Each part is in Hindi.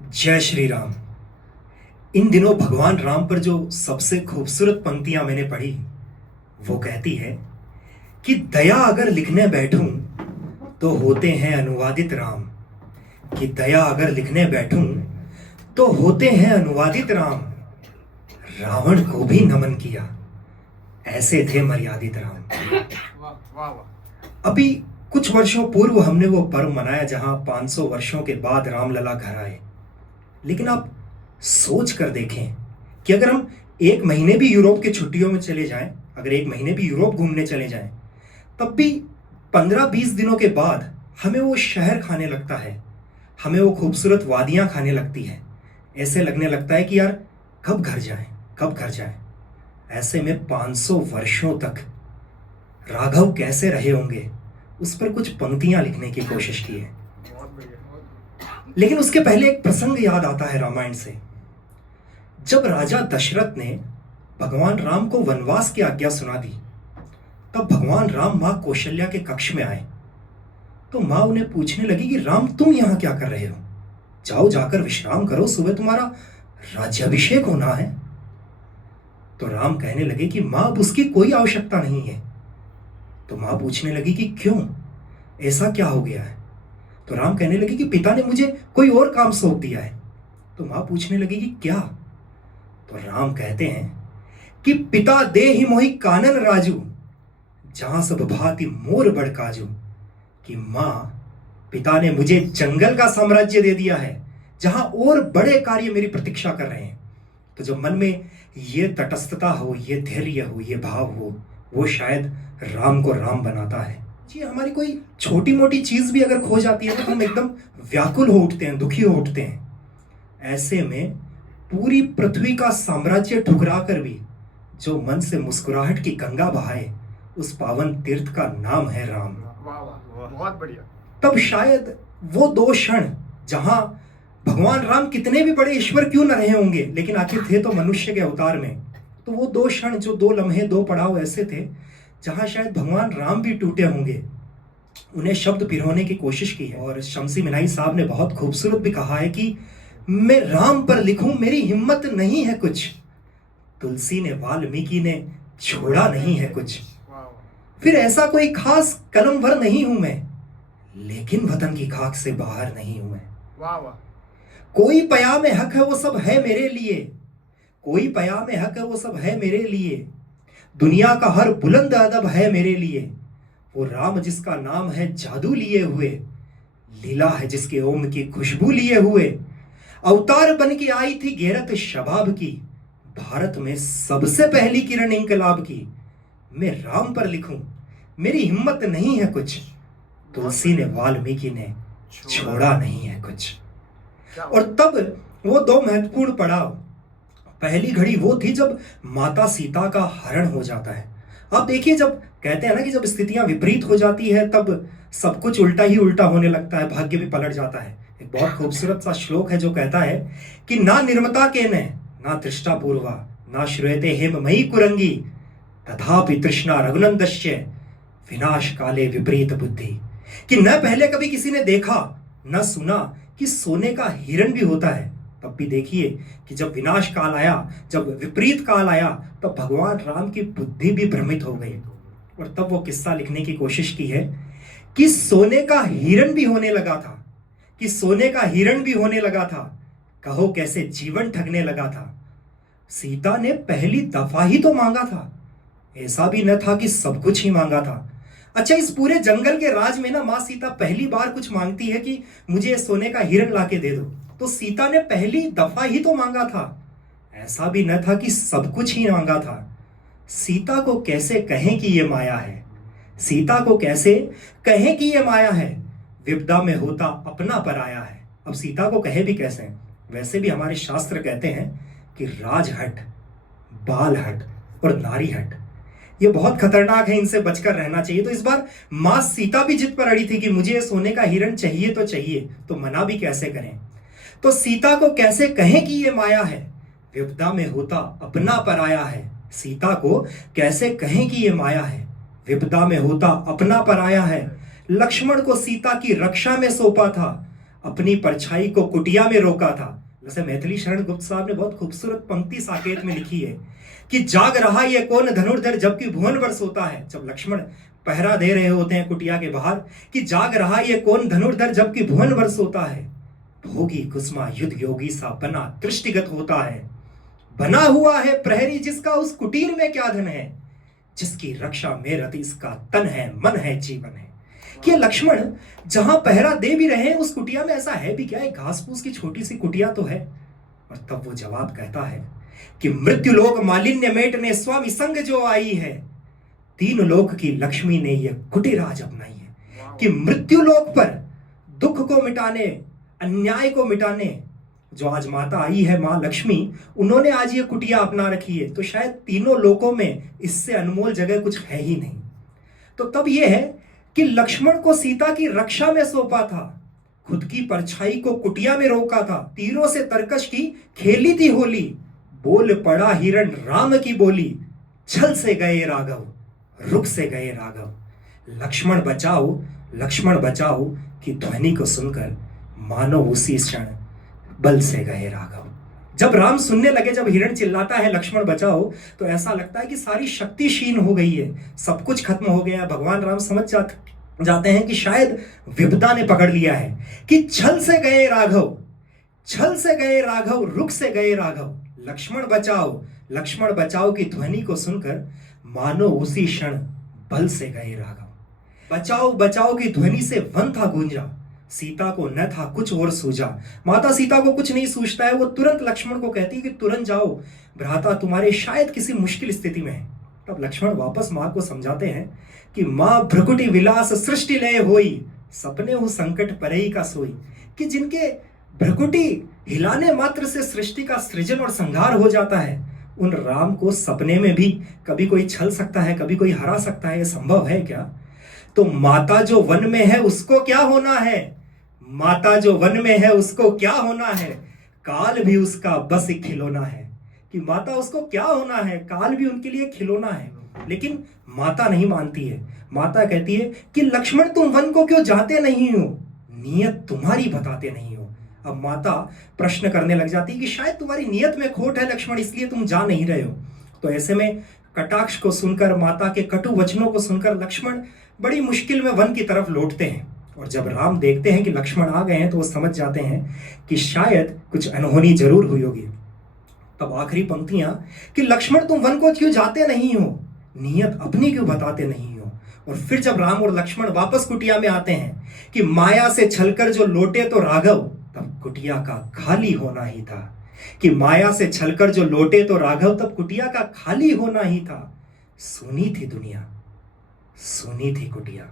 जय श्री राम। इन दिनों भगवान राम पर जो सबसे खूबसूरत पंक्तियां मैंने पढ़ी वो कहती है कि दया अगर लिखने बैठूं तो होते हैं अनुवादित राम। कि दया अगर लिखने बैठूं तो होते हैं अनुवादित राम। रावण को भी नमन किया, ऐसे थे मर्यादित राम। वाह वाह वाह। अभी कुछ वर्षों पूर्व हमने वो पर्व मनाया जहां 500 वर्षों के बाद रामलला घर आए। लेकिन आप सोच कर देखें कि अगर हम एक महीने भी यूरोप की छुट्टियों में चले जाएं, अगर एक महीने भी यूरोप घूमने चले जाएं, तब भी 15-20 दिनों के बाद हमें वो शहर खाने लगता है, हमें वो खूबसूरत वादियां खाने लगती है। ऐसे लगने लगता है कि यार कब घर जाएं, कब घर जाएं। ऐसे में 500 वर्षों तक राघव कैसे रहे होंगे, उस पर कुछ पंक्तियां लिखने की कोशिश की है। बहुत बढ़िया। लेकिन उसके पहले एक प्रसंग याद आता है रामायण से। जब राजा दशरथ ने भगवान राम को वनवास की आज्ञा सुना दी, तब भगवान राम मां कौशल्या के कक्ष में आए। तो मां उन्हें पूछने लगी कि राम तुम यहां क्या कर रहे हो, जाओ जाकर विश्राम करो, सुबह तुम्हारा राज्याभिषेक होना है। तो राम कहने लगे कि मां अब उसकी कोई आवश्यकता नहीं है। तो मां पूछने लगी कि क्यों, ऐसा क्या हो गया है। तो राम कहने लगे कि पिता ने मुझे कोई और काम सौंप दिया है। तो मां पूछने लगी कि क्या। तो राम कहते हैं कि पिता दे ही मोहि कानन राजू, जहां सब भांति मोर बड़ काजू। कि मां, पिता ने मुझे जंगल का साम्राज्य दे दिया है जहां और बड़े कार्य मेरी प्रतीक्षा कर रहे हैं। तो जब मन में ये तटस्थता हो, ये धैर्य हो, ये भाव हो, वो शायद राम को राम बनाता है। जी, हमारी कोई छोटी मोटी चीज भी अगर खो जाती है तो हम एकदम व्याकुल हो उठते हैं, दुखी हो उठते हैं। ऐसे में पूरी पृथ्वी का साम्राज्य ठुकरा कर भी जो मन से मुस्कुराहट की गंगा बहाए, उस पावन तीर्थ का नाम है राम। वाह वाह, बहुत बढ़िया। तब शायद वो दो क्षण जहां भगवान राम कितने भी बड़े ईश्वर क्यों न रहे होंगे, लेकिन आखिर थे तो मनुष्य के अवतार में। तो वो दो क्षण, जो दो लम्हे, दो पड़ाव ऐसे थे जहां शायद भगवान राम भी टूटे होंगे। उन्हें शब्द पिरोने की कोशिश की है। और शमसी मिनाई साहब ने बहुत खूबसूरत भी कहा है कि मैं राम पर लिखूं मेरी हिम्मत नहीं है कुछ, तुलसी ने वाल्मीकि ने छोड़ा नहीं है कुछ। वाह वाह। फिर ऐसा कोई खास कलमवर नहीं हूं मैं, लेकिन वतन की खाक से बाहर नहीं हूं मैं। वाह वाह। कोई पयाम हक है वो सब है मेरे लिए, कोई पयाम हक है वो सब है मेरे लिए। दुनिया का हर बुलंद अदब है मेरे लिए। वो राम जिसका नाम है जादू लिए हुए, लीला है जिसके ओम की खुशबू लिए हुए। अवतार बन के आई थी गैरत शबाब की, भारत में सबसे पहली किरण इंकलाब की। मैं राम पर लिखूं मेरी हिम्मत नहीं है कुछ, तुलसी ने वाल्मीकि ने छोड़ा नहीं है कुछ। और तब वो दो महत्वपूर्ण पड़ाव, पहली घड़ी वो थी जब माता सीता का हरण हो जाता है। आप देखिए, जब कहते हैं ना कि जब स्थितियां विपरीत हो जाती है तब सब कुछ उल्टा ही उल्टा होने लगता है, भाग्य भी पलट जाता है। एक बहुत खूबसूरत सा श्लोक है जो कहता है कि ना निर्मता के न ना तृष्टा पूर्वा ना श्रूयते हेम मई कुरंगी, तथापि तृष्णा रघुनंदस्य विनाश काले विपरीत बुद्धि। कि न पहले कभी किसी ने देखा न सुना कि सोने का हिरण भी होता है, तब भी देखिए कि जब विनाश काल आया, जब विपरीत काल आया, तब भगवान राम की बुद्धि भी भ्रमित हो गई। और तब वो किस्सा लिखने की कोशिश की है कि सोने का हिरण भी होने लगा था, कि सोने का हिरण भी होने लगा था, कहो कैसे जीवन ठगने लगा था। सीता ने पहली दफा ही तो मांगा था, ऐसा भी न था कि सब कुछ ही मांगा था। अच्छा, इस पूरे जंगल के राज में ना मां सीता पहली बार कुछ मांगती है कि मुझे सोने का हिरण लाके दे दो। तो सीता ने पहली दफा ही तो मांगा था, ऐसा भी न था कि सब कुछ ही मांगा था। सीता को कैसे कहें कि ये माया है, सीता को कैसे कहें कि ये माया है, विपदा में होता अपना पराया है। अब सीता को कहे भी कैसे। वैसे भी हमारे शास्त्र कहते हैं कि राजहट, बालहट और नारी हट ये बहुत खतरनाक है, इनसे बचकर रहना चाहिए। तो इस बार मां सीता भी जिद पर अड़ी थी कि मुझे सोने का हिरण चाहिए तो चाहिए, तो मना भी कैसे करें। तो सीता को कैसे कहें कि ये माया है, विपदा में होता अपना पराया है। सीता को कैसे कहें कि ये माया है, विपदा में होता अपना पराया है। लक्ष्मण को सीता की रक्षा में सौंपा था, अपनी परछाई को कुटिया में रोका था। वैसे मैथिली शरण गुप्त साहब ने बहुत खूबसूरत पंक्ति साकेत में लिखी है कि जाग रहा ये कौन धनुर्धर जबकि भुवन पर सोता है। जब लक्ष्मण पहरा दे रहे होते हैं कुटिया के बाहर कि जाग रहा ये कौन धनुर्धर जबकि भुवन पर सोता है, भोगी कुसुमा युद्ध योगी सा बना दृष्टिगत होता है। बना हुआ है प्रहरी जिसका उस कुटीर में क्या धन है, जिसकी रक्षा में रत इसका तन है मन है जीवन है। कि लक्ष्मण जहां पहरा दे भी रहे हैं उस कुटिया में ऐसा है भी क्या, एक घास फूस की छोटी सी कुटिया तो है। और तब वो जवाब कहता है कि मृत्यु लोक मालिन्य मेटने स्वामी संग जो आई है, तीन लोक की लक्ष्मी ने यह कुटीर आज अपनाई है। कि मृत्यु लोक पर दुख को मिटाने अन्याय को मिटाने जो आज माता आई है मां लक्ष्मी, उन्होंने आज ये कुटिया अपना रखी है। तो शायद तीनों लोकों में इससे अनमोल जगह कुछ है ही नहीं। तो तब यह है कि लक्ष्मण को सीता की रक्षा में सौंपा था, खुद की परछाई को कुटिया में रोका था, तीरों से तरकश की खेली थी होली, बोल पड़ा हिरण राम की बोली, छल से गए राघव रुख से गए राघव। लक्ष्मण बचाओ की ध्वनि को सुनकर मानो उसी क्षण बल से गए राघव। जब राम सुनने लगे, जब हिरण चिल्लाता है लक्ष्मण बचाओ, तो ऐसा लगता है कि सारी शक्ति क्षीण हो गई है, सब कुछ खत्म हो गया है। भगवान राम समझ जाते हैं कि शायद विपदा ने पकड़ लिया है। कि छल से गए राघव रुख से गए राघव। लक्ष्मण बचाओ की ध्वनि को सुनकर मानो उसी क्षण बल से गए राघव। बचाओ की ध्वनि से वन था गूंजा, सीता को न था कुछ और सूझा। माता सीता को कुछ नहीं सूझता है, वो तुरंत लक्ष्मण को कहती है कि तुरंत जाओ, भ्राता तुम्हारे शायद किसी मुश्किल स्थिति में है। तब लक्ष्मण वापस मां को समझाते हैं कि मां भ्रकुटी विलास सृष्टि लय होई, सपने हूं संकट परई का सोई। कि जिनके भ्रकुटी हिलाने मात्र से सृष्टि का सृजन और संहार हो जाता है, उन राम को सपने में भी कभी कोई छल सकता है, कभी कोई हरा सकता है, ये संभव है क्या? तो माता जो वन में है उसको क्या होना है, काल भी उसका बस एक खिलौना है। कि माता उसको क्या होना है, काल भी उनके लिए खिलौना है। लेकिन माता नहीं मानती है। माता कहती है कि लक्ष्मण तुम वन को क्यों जाते नहीं हो, नियत तुम्हारी बताते नहीं हो। अब माता प्रश्न करने लग जाती है कि शायद तुम्हारी नियत में खोट है लक्ष्मण, इसलिए तुम जा नहीं रहे हो। तो ऐसे में कटाक्ष को सुनकर, माता के कटु वचनों को सुनकर लक्ष्मण बड़ी मुश्किल में वन की तरफ लौटते हैं। और जब राम देखते हैं कि लक्ष्मण आ गए हैं तो वो समझ जाते हैं कि शायद कुछ अनहोनी जरूर हुई होगी। तब आखिरी पंक्तियां कि लक्ष्मण तुम वन को क्यों जाते नहीं हो, नियत अपनी क्यों बताते नहीं हो। और फिर जब राम और लक्ष्मण वापस कुटिया में आते हैं कि माया से छलकर जो लौटे तो राघव, तब कुटिया का खाली होना ही था। कि माया से छलकर जो लौटे तो राघव, तब कुटिया का खाली होना ही था। सुनी थी दुनिया, सुनी थी कुटिया,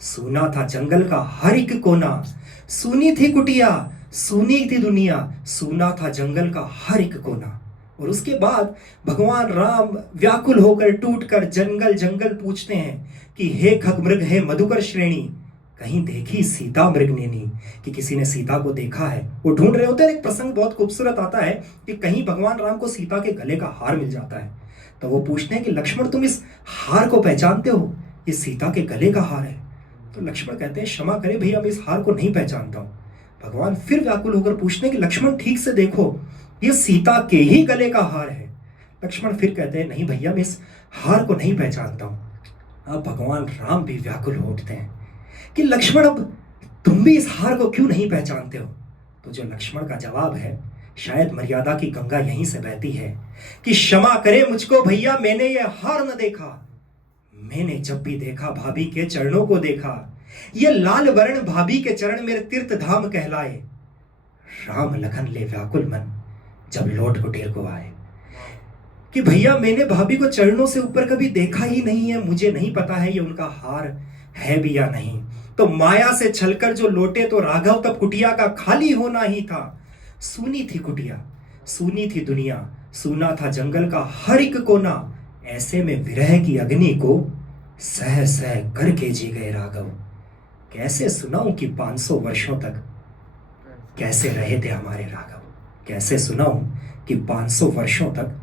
सुना था जंगल का हर एक कोना। सुनी थी कुटिया, सुनी थी दुनिया, सुना था जंगल का हर एक कोना। और उसके बाद भगवान राम व्याकुल होकर टूटकर जंगल जंगल पूछते हैं कि हे खग मृग हे मधुकर श्रेणी, कहीं देखी सीता मृगनेनी। कि किसी ने सीता को देखा है, वो ढूंढ रहे होते हैं। एक प्रसंग बहुत खूबसूरत आता है कि कहीं भगवान राम को सीता के गले का हार मिल जाता है। तो वो पूछते हैं कि लक्ष्मण तुम इस हार को पहचानते हो, ये सीता के गले का हार है। तो लक्ष्मण कहते हैं क्षमा करे भैया, मैं इस हार को नहीं पहचानता हूं। भगवान फिर व्याकुल होकर पूछते हैं कि लक्ष्मण ठीक से देखो, ये सीता के ही गले का हार है। लक्ष्मण फिर कहते हैं नहीं भैया, मैं इस हार को नहीं पहचानता हूं। अब भगवान राम भी व्याकुल हो उठते हैं कि लक्ष्मण अब तुम भी इस हार को क्यों नहीं पहचानते हो। तो जो लक्ष्मण का जवाब है, शायद मर्यादा की गंगा यहीं से बहती है कि क्षमा करे मुझको भैया, मैंने ये हार न देखा। मैंने जब भी देखा भाभी के चरणों को देखा, ये लाल वर्ण भाभी के चरण मेरे तीर्थ धाम कहलाए। राम लखन ले व्याकुल मन जब लौट कुटीर को आए। कि भैया मैंने भाभी को चरणों से ऊपर कभी देखा ही नहीं है, मुझे नहीं पता है ये उनका हार है भी या नहीं। तो माया से छलकर जो लौटे तो राघव, तब कुटिया का खाली होना ही था। सुनी थी कुटिया, सुनी थी दुनिया, सुना था जंगल का हर एक कोना। ऐसे में विरह की अग्नि को सह सह करके जी गए राघव। कैसे सुनाऊं कि 500 वर्षों तक कैसे रहे थे हमारे राघव। कैसे सुनाऊं कि 500 वर्षों तक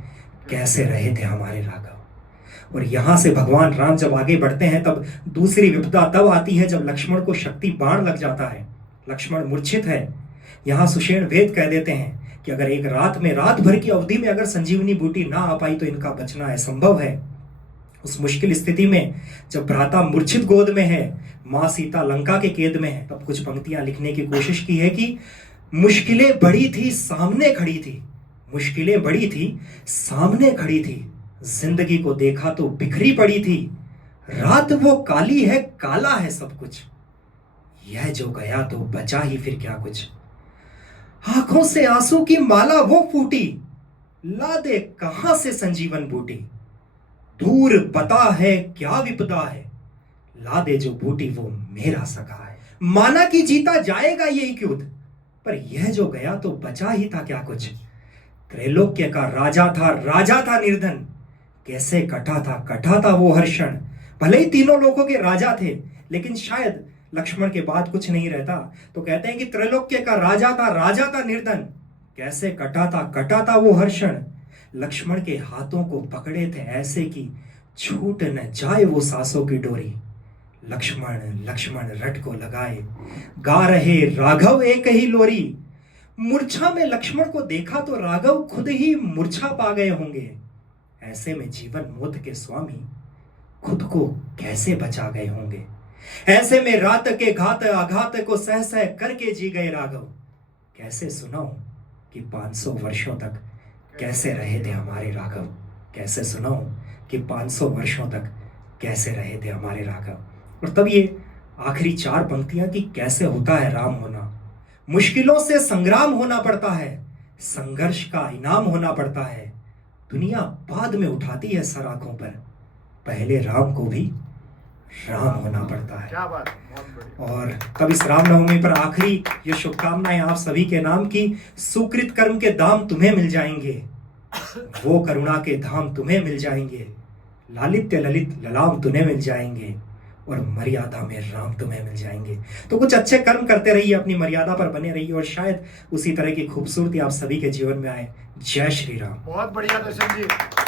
कैसे रहे थे हमारे राघव। और यहां से भगवान राम जब आगे बढ़ते हैं, तब दूसरी विपदा तब आती है जब लक्ष्मण को शक्ति बाण लग जाता है। लक्ष्मण मूर्छित है। यहाँ सुषेण वेद कह देते हैं कि अगर एक रात में, रात भर की अवधि में अगर संजीवनी बूटी ना आ पाई तो इनका बचना असंभव है। उस मुश्किल स्थिति में जब भ्राता मूर्छित गोद में है, माँ सीता लंका के कैद में है, तब कुछ पंक्तियां लिखने की कोशिश की है कि मुश्किलें बड़ी थी सामने खड़ी थी, मुश्किलें बड़ी थी सामने खड़ी थी, जिंदगी को देखा तो बिखरी पड़ी थी, रात वो काली है काला है सब कुछ, यह जो गया तो बचा ही फिर क्या कुछ। आंखों से आंसू की माला वो फूटी, ला दे कहां से संजीवन बूटी, दूर पता है क्या विपदा है, ला दे जो बूटी वो मेरा सखा है। माना कि जीता जाएगा ये युद्ध, पर यह जो गया तो बचा ही था क्या कुछ। त्रैलोक्य का राजा था निर्धन, कैसे कटा था वो हर क्षण। भले ही तीनों लोगों के राजा थे, लेकिन शायद लक्ष्मण के बाद कुछ नहीं रहता। तो कहते हैं कि त्रैलोक्य का राजा था निर्धन, कैसे कटा था वो हर क्षण। लक्ष्मण के हाथों को पकड़े थे ऐसे कि छूट न जाए वो सांसों की डोरी। लक्ष्मण रट को लगाए, गा रहे राघव एक ही लोरी। मूर्छा में लक्ष्मण को देखा तो राघव खुद ही मूर्छा पा गए होंगे। ऐसे में जीवन मोद के स्वामी खुद को कैसे बचा गए होंगे। ऐसे में रात के घात आघात को सह सह करके जी गए राघव। कैसे सुनाऊं कि 500 वर्षों तक कैसे रहे थे हमारे राघव। कैसे सुनाऊं कि 500 वर्षों तक कैसे रहे थे हमारे राघव। और तब ये आखिरी 4 पंक्तियां कि कैसे होता है राम होना। मुश्किलों से संग्राम होना पड़ता है, संघर्ष का इनाम होना पड़ता है। दुनिया बाद में उठाती है सर आंखों पर, पहले राम को भी राम होना पड़ता है। क्या बात, बहुत बढ़िया। और तब इस रामनवमी पर आखिरी ये शुभकामनाएं आप सभी के नाम की। सुकृत कर्म के दाम तुम्हें मिल जाएंगे, वो करुणा के धाम तुम्हें मिल जाएंगे, लालित्य ललित ललाम तुम्हें मिल जाएंगे, और मर्यादा में राम तुम्हें मिल जाएंगे। तो कुछ अच्छे कर्म करते रहिए, अपनी मर्यादा पर बने रहिए, और शायद उसी तरह की खूबसूरती आप सभी के जीवन में आए। जय श्री राम। बहुत बढ़िया दर्शन जी।